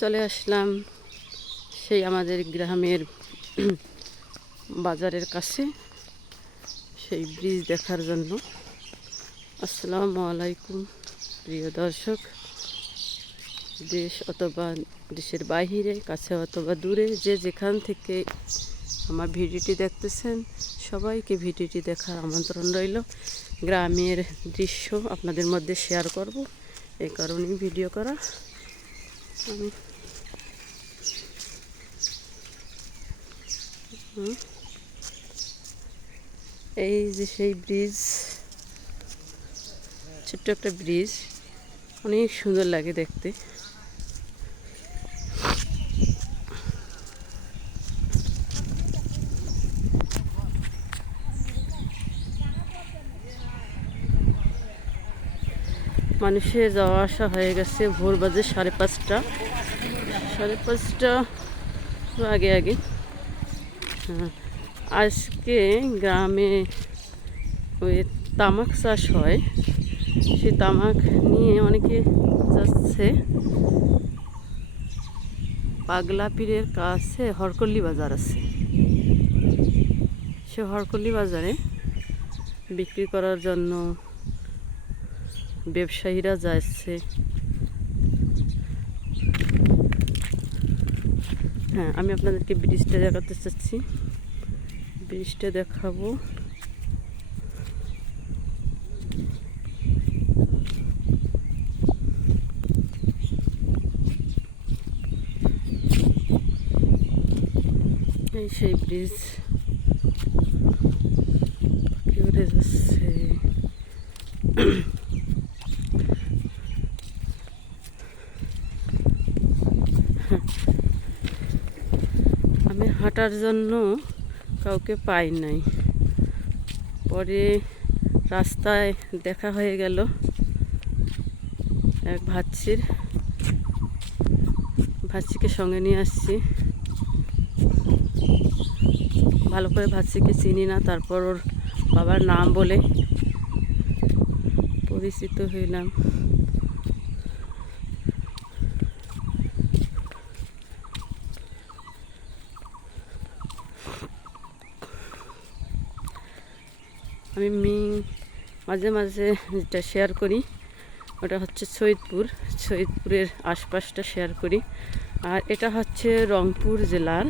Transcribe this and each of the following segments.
চলে আসলাম সেই আমাদের গ্রামের বাজারের কাছে সেই ব্রিজ দেখার জন্য। আসসালামু আলাইকুম প্রিয় দর্শক, দেশ অথবা দেশের বাইরে, কাছে অথবা দূরে, যে যেখান থেকে আমার ভিডিওটি দেখতেছেন সবাইকে ভিডিওটি দেখার আমন্ত্রণ রইল। গ্রামের দৃশ্য আপনাদের মধ্যে শেয়ার করব, এই কারণেই ভিডিও করা। আমি এই যে সেই ব্রিজ, ছোট্ট একটা ব্রিজ, অনেক সুন্দর লাগে দেখতে। মানুষের যাওয়া আসা হয়ে গেছে, ভোর বাজে 5:30, 5:30 আগে আগে। আজকে গ্রামে ওই তামাক চাষ হয়, সেই তামাক নিয়ে অনেকে যাচ্ছে। পাগলা পীরের কাছে হরকল্লি বাজার আছে, সে হরকল্লি বাজারে বিক্রি করার জন্য ব্যবসায়ীরা যাচ্ছে। হ্যাঁ, আমি আপনাদেরকে ব্রিজটা দেখাতে চাচ্ছি, ব্রিজটা দেখাবো। এই সেই ব্রিজ কি উঠে যাচ্ছে। আমি হাঁটার জন্য কাউকে পাই নাই, পরে রাস্তায় দেখা হয়ে গেল এক ভাচ্ছিকে সঙ্গে নিয়ে আসছি। ভালো করে ভাচ্ছিকে চিনি না, তারপর ওর বাবার নাম বলে পরিচিত হইলাম। আমি মাঝে মাঝে যেটা শেয়ার করি ওটা হচ্ছে সৈয়দপুরের আশপাশটা শেয়ার করি। আর এটা হচ্ছে রংপুর জেলার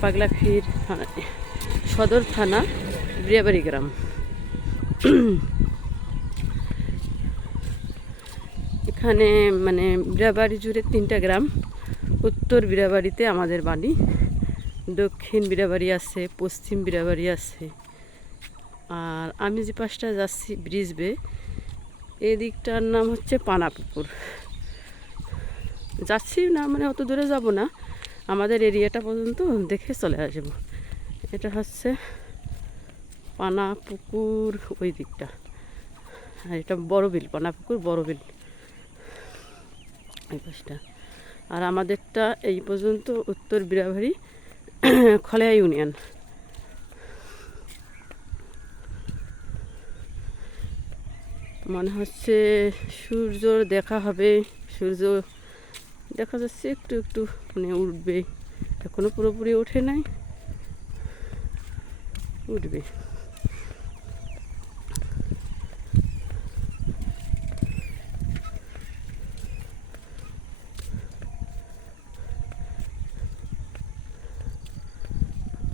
পাগলাপীর সদর থানা, বিরাবাড়ি গ্রাম। এখানে মানে বিরাবাড়ি জুড়ে 3টা গ্রাম। উত্তর বিরাবাড়িতে আমাদের বাড়ি, দক্ষিণ বিরাবাড়ি আছে, পশ্চিম বিরাবাড়ি আছে। আর আমি যে পাশটা যাচ্ছি ব্রিজ বে, এই দিকটার নাম হচ্ছে পানাপুকুর। যাচ্ছি না মানে অত দূরে যাব না, আমাদের এরিয়াটা পর্যন্ত দেখে চলে আসব। এটা হচ্ছে পানাপুকুর ওই দিকটা, আর এটা বড়বিল, পানাপুকুর বড়বিল এই পাশটা। আর আমাদেরটা এই পর্যন্ত উত্তর বিরাবাড়ি খলেয়া ইউনিয়ন। মনে হচ্ছে সূর্য দেখা হবে, সূর্য দেখা যাচ্ছে একটু একটু, মানে উঠবে, এখনো পুরোপুরি ওঠে নাই, উঠবে।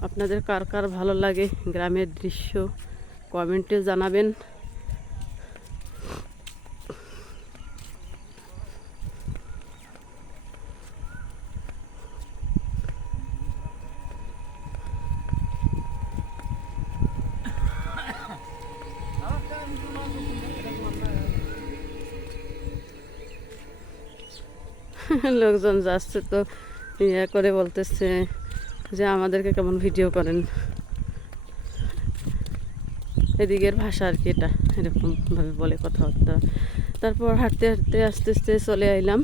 আপনাদের কার কার ভালো লাগে গ্রামের দৃশ্য কমেন্টে জানাবেন। লোকজন যাচ্ছে তো ইয়ে করে বলতেছে যে আমাদেরকে কেমন ভিডিও করেন, এদিকের ভাষা আর কি, এটা এরকমভাবে বলে কথাবার্তা। তারপর হাঁটতে হাঁটতে আস্তে আস্তে চলে আইলাম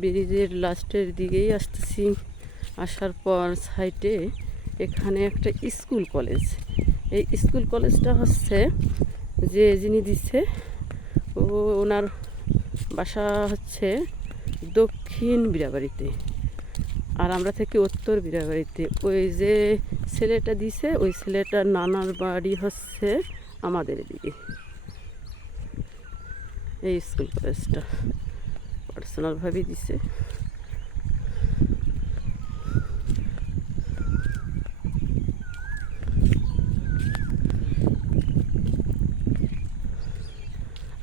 ব্রিজের লাস্টের দিকেই আসতেছি। আসার পর সাইডে এখানে একটা স্কুল কলেজ। এই স্কুল কলেজটা হচ্ছে যিনি দিচ্ছে ওনার বাসা হচ্ছে দক্ষিণ বিরাবাড়িতে, আর আমরা থাকি উত্তর বিরাবাড়িতে। ওই যে ছেলেটা দিছে ওই ছেলেটার নানার বাড়ি হচ্ছে আমাদের দিকে। এই স্কুল কলেজটা পার্সোনালভাবেই দিছে।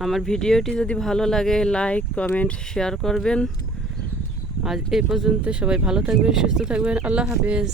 আমার ভিডিওটি যদি ভালো লাগে লাইক কমেন্ট শেয়ার করবেন। আজ এই পর্যন্ত, সবাই ভালো থাকবেন, সুস্থ থাকবেন, আল্লাহ হাফেজ।